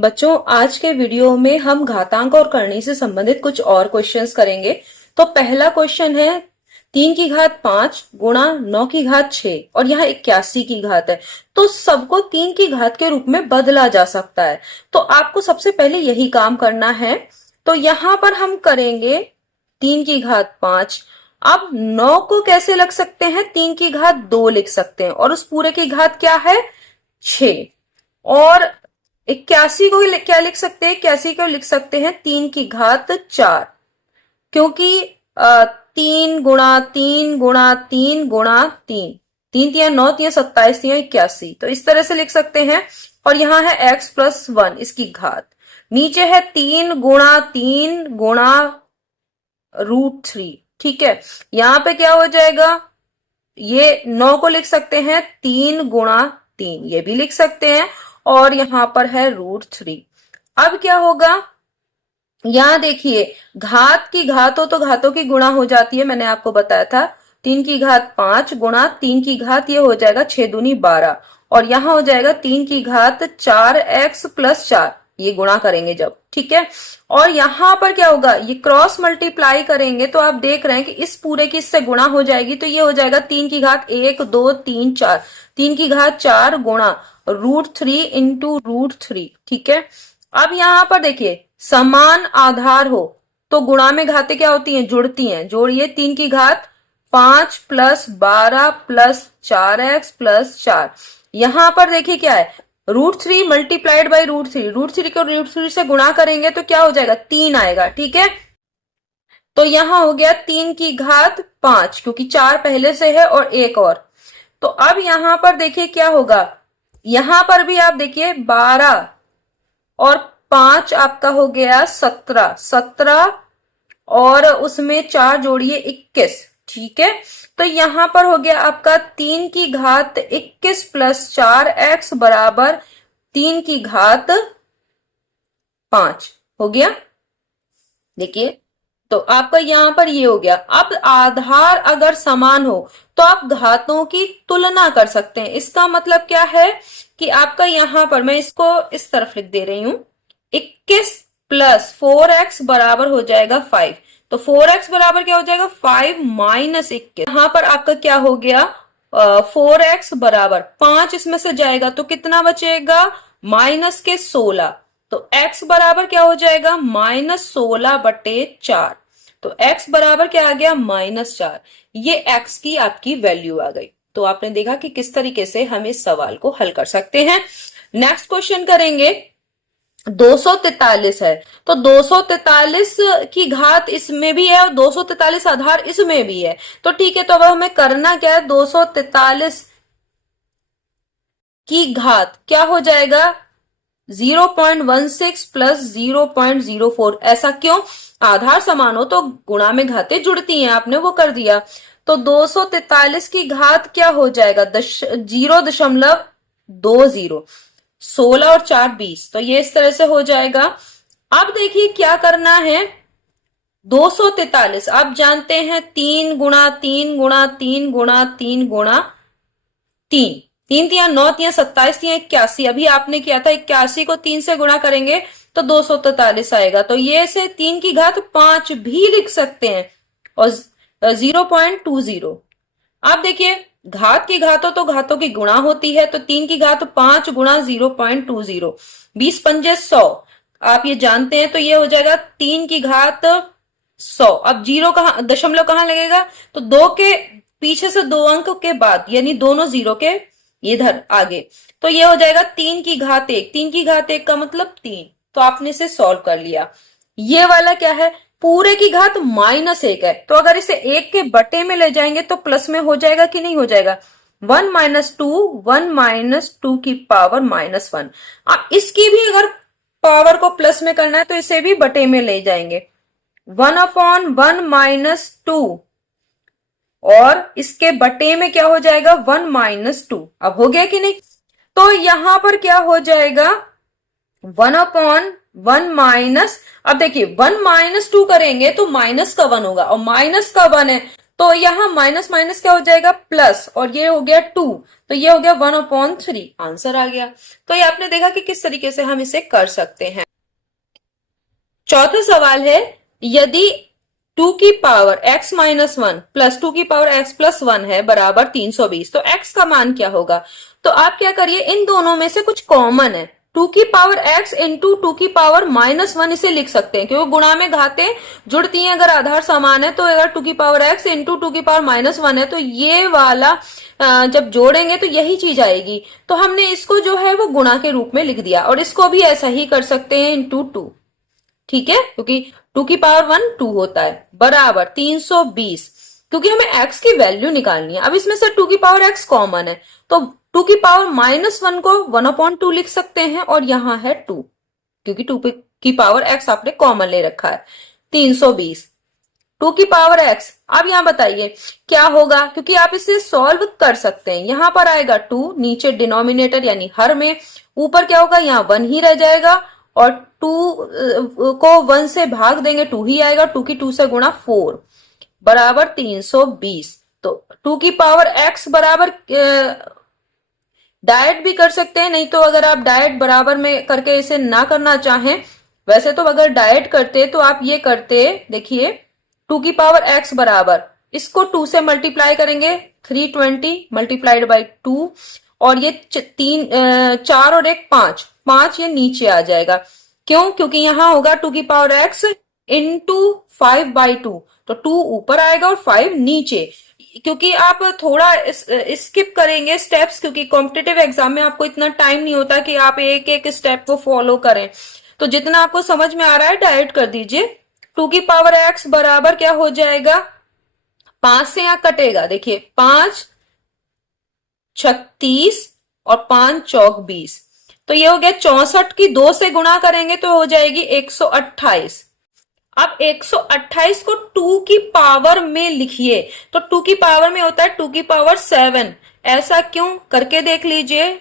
बच्चों, आज के वीडियो में हम घातांक और करनी से संबंधित कुछ और क्वेश्चंस करेंगे। तो पहला क्वेश्चन है 3 की घात 5 गुणा 9 की घात 6 और यहाँ 81 की घात है। तो सबको 3 की घात के रूप में बदला जा सकता है। तो आपको सबसे पहले यही काम करना है। तो यहाँ पर हम करेंगे 3 की घात 5। अब 9 को कैसे लिख सकते हैं? 3 की घात 2 लिख सकते हैं और उस पूरे की घात क्या है? 6। और 81 को क्या लिख सकते हैं? 81 को लिख सकते हैं 3 की घात 4, क्योंकि 3 गुणा 3 गुणा 3 गुणा 3, 3 × 9 = 27, 81। तो इस तरह से लिख सकते हैं। और यहाँ है x+1 इसकी घात। नीचे है 3 गुणा 3 गुणा √3। ठीक है, यहाँ पे क्या हो जाएगा? ये 9 को लिख सकते हैं 3 गुणा 3, ये भी लिख सकते हैं। और यहां पर है √3। अब क्या होगा? यहां देखिए, घात की घात हो तो घातों की गुणा हो जाती है, मैंने आपको बताया था। 3 की घात 5 गुणा 3 की घात, ये हो जाएगा 6 दूनी 12। और यहां हो जाएगा 3 की घात 4x+4, ये गुणा करेंगे जब। ठीक है, और यहां पर क्या होगा? ये क्रॉस मल्टीप्लाई करेंगे तो आप देख रहे हैं कि इस पूरे की इससे गुणा हो जाएगी। तो ये हो जाएगा 3 की घात 1 2 3 4, 3 की घात 4 गुणा √3 इंटू √3। ठीक है, अब यहां पर देखिए, समान आधार हो तो गुणा में घातें क्या होती हैं? जुड़ती हैं। जोड़िए, 3 की घात 5 + 12 + 4x+4। यहां पर देखिए क्या है? √3 मल्टीप्लाइड बाई √3, √3 को √3 से गुणा करेंगे तो क्या हो जाएगा? 3 आएगा। ठीक है, तो यहां हो गया 3 की घात 5, क्योंकि 4 पहले से है और एक और। तो अब यहां पर देखिए क्या होगा? यहां पर भी आप देखिए 12 और 5 आपका हो गया 17, 17 और उसमें 4 जोड़िए 21। ठीक है, तो यहां पर हो गया आपका 3 की घात 21 + 4x बराबर 3 की घात 5 हो गया। देखिए, तो आपका यहां पर ये हो गया। अब आधार अगर समान हो तो आप घातों की तुलना कर सकते हैं। इसका मतलब क्या है कि आपका यहां पर, मैं इसको इस तरफ लिख दे रही हूं, 21 + 4x बराबर हो जाएगा 5। तो 4x बराबर क्या हो जाएगा? 5 - 21। यहां पर आपका क्या हो गया? 4x बराबर 5 इसमें से जाएगा तो कितना बचेगा? -16। तो x बराबर क्या हो जाएगा? -16/4। तो x बराबर क्या आ गया? -4। ये x की आपकी वैल्यू आ गई। तो आपने देखा कि किस तरीके से हम इस सवाल को हल कर सकते हैं। नेक्स्ट क्वेश्चन करेंगे। 243 है, तो 243 की घात इसमें भी है और 243 आधार इसमें भी है। तो ठीक है, तो अब हमें करना क्या है? 243 की घात क्या हो जाएगा? 0.16 + 0.04। ऐसा क्यों? आधार समान हो तो गुणा में घातें जुड़ती हैं, आपने वो कर दिया। तो 243 की घात क्या हो जाएगा? 0.20। 16 और 4 20, तो ये इस तरह से हो जाएगा। अब देखिए क्या करना है। 243 आप जानते हैं 3 गुणा 3 गुणा 3 गुणा 3 गुणा 3, 3 × 9 = 27, 81। अभी आपने किया था 81 को 3 से गुणा करेंगे तो 243 आएगा। तो ये से 3 की घात 5 भी लिख सकते हैं और 0.20। आप देखिए, घात की घातों तो घातों की गुणा होती है। तो 3 की घात 5 गुणा 0.20, 20 पंजे 100, आप ये जानते हैं। तो ये हो जाएगा 3 की घात 100। अब जीरो कहाँ, दशमलव कहाँ लगेगा? तो 2 के पीछे से 2 अंक के बाद, यानी दोनों जीरो के इधर आगे। तो ये हो जाएगा 3 की घात 1। 3 की घात 1 का मतलब 3। तो आपने इसे सॉल्व कर लिया। ये वाला क्या है? पूरे की घात -1 है, तो अगर इसे 1 के बटे में ले जाएंगे तो प्लस में हो जाएगा कि नहीं हो जाएगा? 1 - 2, 1 - 2 की पावर -1। अब इसकी भी अगर पावर को प्लस में करना है तो इसे भी बटे में ले जाएंगे। 1/1 - 2 और इसके बटे में क्या हो जाएगा? 1 - 2। अब हो गया कि नहीं? तो यहां पर क्या हो जाएगा? 1/1 माइनस, अब देखिए 1 - 2 करेंगे तो माइनस का 1 होगा और माइनस का 1 है तो यहाँ माइनस माइनस क्या हो जाएगा, प्लस, और ये हो गया 2, तो ये हो गया 1/3, आंसर आ गया। तो ये आपने देखा कि किस तरीके से हम इसे कर सकते हैं। चौथा सवाल है, यदि 2 की पावर x माइनस 1 प्लस 2 की पावर x प्लस 1 है बराबर 320, तो x का मान क्या होगा। तो आप क्या करिए, इन दोनों में से कुछ कॉमन है, 2 की पावर x इंटू 2 की पावर माइनस 1 इसे लिख सकते हैं, क्योंकि गुणा में घातें जुड़ती हैं अगर आधार समान है। तो अगर 2 की पावर x इंटू 2 की पावर माइनस 1 है, तो ये वाला जब जोड़ेंगे तो यही चीज आएगी। तो हमने इसको जो है वो गुणा के रूप में लिख दिया, और इसको भी ऐसा ही कर सकते हैं, इंटू 2, ठीक है, क्योंकि 2 की पावर 1 2 होता है, बराबर 320, क्योंकि हमें x की वैल्यू निकालनी है। अब इसमें से 2 की पावर x कॉमन है, तो 2 की पावर माइनस 1 को 1/2 लिख सकते हैं, और यहां है 2, क्योंकि 2 की पावर x आपने कॉमन ले रखा है। 320 2 की पावर x। अब यहां बताइए क्या होगा, क्योंकि आप इसे सॉल्व कर सकते हैं। यहां पर आएगा 2, नीचे डिनोमिनेटर यानी हर में, ऊपर क्या होगा, यहाँ 1 ही रह जाएगा, और 2 को 1 से भाग देंगे 2 ही आएगा, 2 की 2 से गुणा 4 बराबर 320। तो 2 की पावर x बराबर डायरेक्ट भी कर सकते हैं, नहीं तो अगर आप डायरेक्ट बराबर में करके इसे ना करना चाहें, वैसे तो अगर डायरेक्ट करते तो आप ये करते, देखिए 2 की पावर x बराबर, इसको 2 से मल्टीप्लाई करेंगे, 320 मल्टीप्लाइड बाई 2, और ये 4 और 1 5, 5 ये नीचे आ जाएगा। क्यों, क्योंकि यहां होगा 2 की पावर x इंटू 5/2, तो 2 ऊपर आएगा और 5 नीचे। क्योंकि आप थोड़ा स्किप करेंगे स्टेप्स, क्योंकि कॉम्पिटिटिव एग्जाम में आपको इतना टाइम नहीं होता कि आप एक एक स्टेप को फॉलो करें, तो जितना आपको समझ में आ रहा है डायरेक्ट कर दीजिए। 2 की पावर x बराबर क्या हो जाएगा, 5 से यहां कटेगा, देखिए 5 36 और 5 चौक 20, तो ये हो गया 64 की 2 से गुणा करेंगे तो हो जाएगी 128। अब 128 को 2 की पावर में लिखिए, तो 2 की पावर में होता है 2 की पावर 7, ऐसा क्यों, करके देख लीजिए।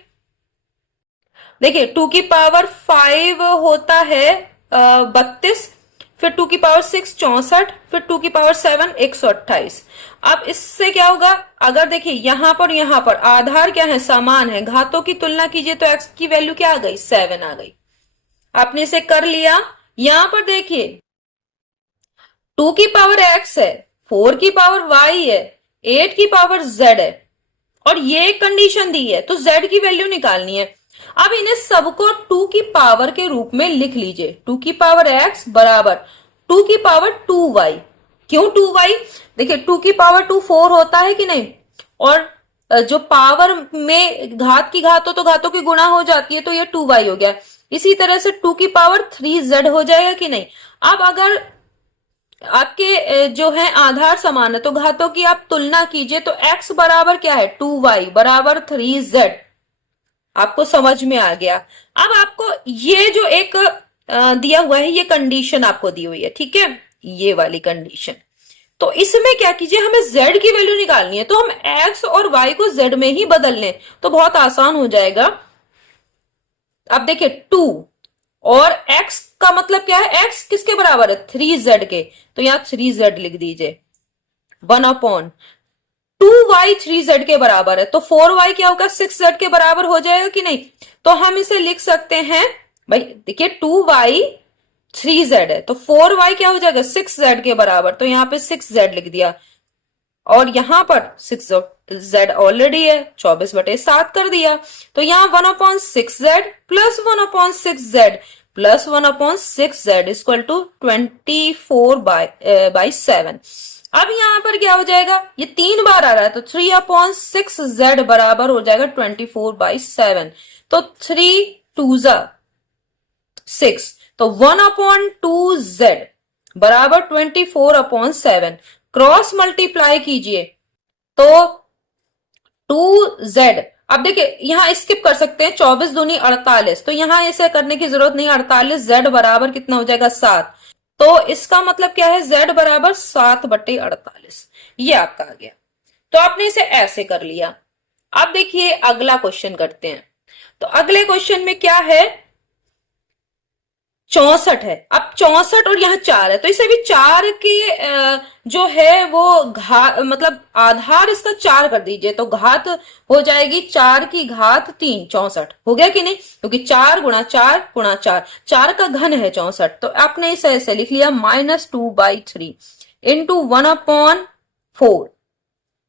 देखिए 2 की पावर 5 होता है 32, फिर 2 की पावर 6 64, फिर 2 की पावर 7 128। अब इससे क्या होगा, अगर देखिए यहां पर आधार क्या है, समान है, घातों की तुलना कीजिए तो x की वैल्यू क्या आ गई, 7 आ गई। आपने इसे कर लिया। यहां पर देखिए 2 की पावर x है, 4 की पावर y है, 8 की पावर z है, और ये कंडीशन दी है, तो z की वैल्यू निकालनी है। अब इन्हें सबको 2 की पावर के रूप में लिख लीजिए, 2 की पावर x बराबर 2 की पावर 2y। क्यों 2y, देखिए 2 की पावर 2 4 होता है कि नहीं, और जो पावर में घात की घात हो तो घातों की गुणा हो जाती है, तो ये 2y हो गया। इसी तरह से 2 की पावर 3z हो जाएगा कि नहीं। अब अगर आपके जो है आधार समान है तो घातों की आप तुलना कीजिए, तो x बराबर क्या है, 2y बराबर 3z। आपको समझ में आ गया। अब आपको ये जो एक दिया हुआ है, ये कंडीशन आपको दी हुई है, ठीक है, ये वाली कंडीशन। तो इसमें क्या कीजिए, हमें z की वैल्यू निकालनी है, तो हम x और y को z में ही बदल लें तो बहुत आसान हो जाएगा। अब देखिए 2 और x का मतलब क्या है, x किसके बराबर है, 3z के, तो यहां 3z लिख दीजिए, 1/2y 3z के बराबर है, तो 4y क्या होगा, 6z के बराबर हो जाएगा कि नहीं। तो हम इसे लिख सकते हैं, भाई देखिए 2y 3z है, तो 4y क्या हो जाएगा, 6z के बराबर, तो यहां पे 6z लिख दिया, और यहां पर 6z ऑलरेडी है, 24/7 कर दिया, तो यहां 1/6z plus 1/6z plus 1/6z equal to 24/7। अब यहां पर क्या हो जाएगा, ये 3 बार आ रहा है, तो 3/6z बराबर हो जाएगा 24/7, तो 3 2 6, तो 1/2z बराबर 24/7, क्रॉस मल्टीप्लाई कीजिए तो 2z। अब देखिए यहां स्किप कर सकते हैं, 24 दूनी 48, तो यहां इसे करने की जरूरत नहीं, 48z बराबर कितना हो जाएगा, 7। तो इसका मतलब क्या है, z बराबर 7/48, ये आपका आ गया। तो आपने इसे ऐसे कर लिया। अब देखिए अगला क्वेश्चन करते हैं। तो अगले क्वेश्चन में क्या है, 64 है। अब 64 और यहाँ 4 है, तो इसे भी 4 के जो है वो मतलब आधार इसका 4 कर दीजिए, तो घात हो जाएगी 4 की घात 3, 64 हो गया कि नहीं, क्योंकि 4 गुणा 4 गुणा 4, 4 का घन है 64, तो आपने इसे ऐसे लिख लिया -2/3 इंटू 1/4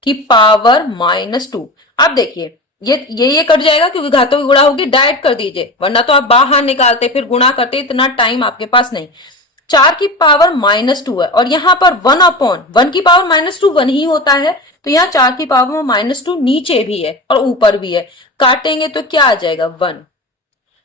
की पावर -2। अब देखिए ये कट जाएगा क्योंकि घातों की गुणा होगी, डायरेक्ट कर दीजिए, वरना तो आप बाहर निकालते फिर गुणा करते, इतना टाइम आपके पास नहीं। 4 की पावर -2 है, और यहाँ पर 1/1 की पावर -2 1 ही होता है, तो यहाँ 4 की पावर -2 नीचे भी है और ऊपर भी है, काटेंगे तो क्या आ जाएगा 1।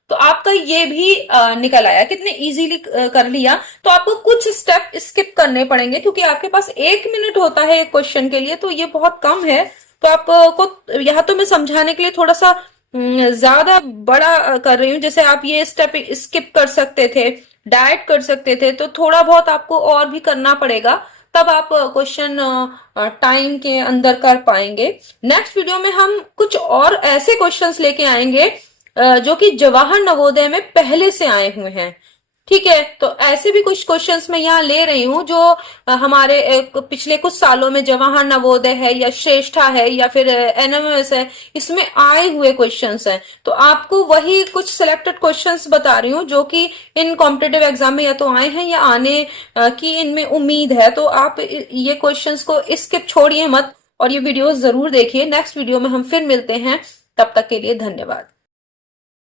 तो आपका ये भी निकल आया, कितने इजीली कर लिया। तो आपको कुछ स्टेप स्किप करने पड़ेंगे क्योंकि आपके पास 1 मिनट होता है एक क्वेश्चन के लिए, तो ये बहुत कम है। तो आपको यहाँ तो मैं समझाने के लिए थोड़ा सा ज्यादा बड़ा कर रही हूँ, जैसे आप ये स्टेप स्किप कर सकते थे, डायरेक्ट कर सकते थे, तो थोड़ा बहुत आपको और भी करना पड़ेगा, तब आप क्वेश्चन टाइम के अंदर कर पाएंगे। नेक्स्ट वीडियो में हम कुछ और ऐसे क्वेश्चंस लेके आएंगे जो कि जवाहर नवोदय में पहले से आए हुए हैं। ठीक है, तो ऐसे भी कुछ क्वेश्चंस मैं यहाँ ले रही हूँ जो हमारे पिछले कुछ सालों में जवाहर नवोदय है या श्रेष्ठा है या फिर एनएमएस है, इसमें आए हुए क्वेश्चंस हैं। तो आपको वही कुछ सिलेक्टेड क्वेश्चंस बता रही हूँ जो कि इन कॉम्पिटेटिव एग्जाम में या तो आए हैं या आने की इनमें उम्मीद है। तो आप ये क्वेश्चंस को स्किप छोड़िए मत और ये वीडियो जरूर देखिए। नेक्स्ट वीडियो में हम फिर मिलते हैं, तब तक के लिए धन्यवाद।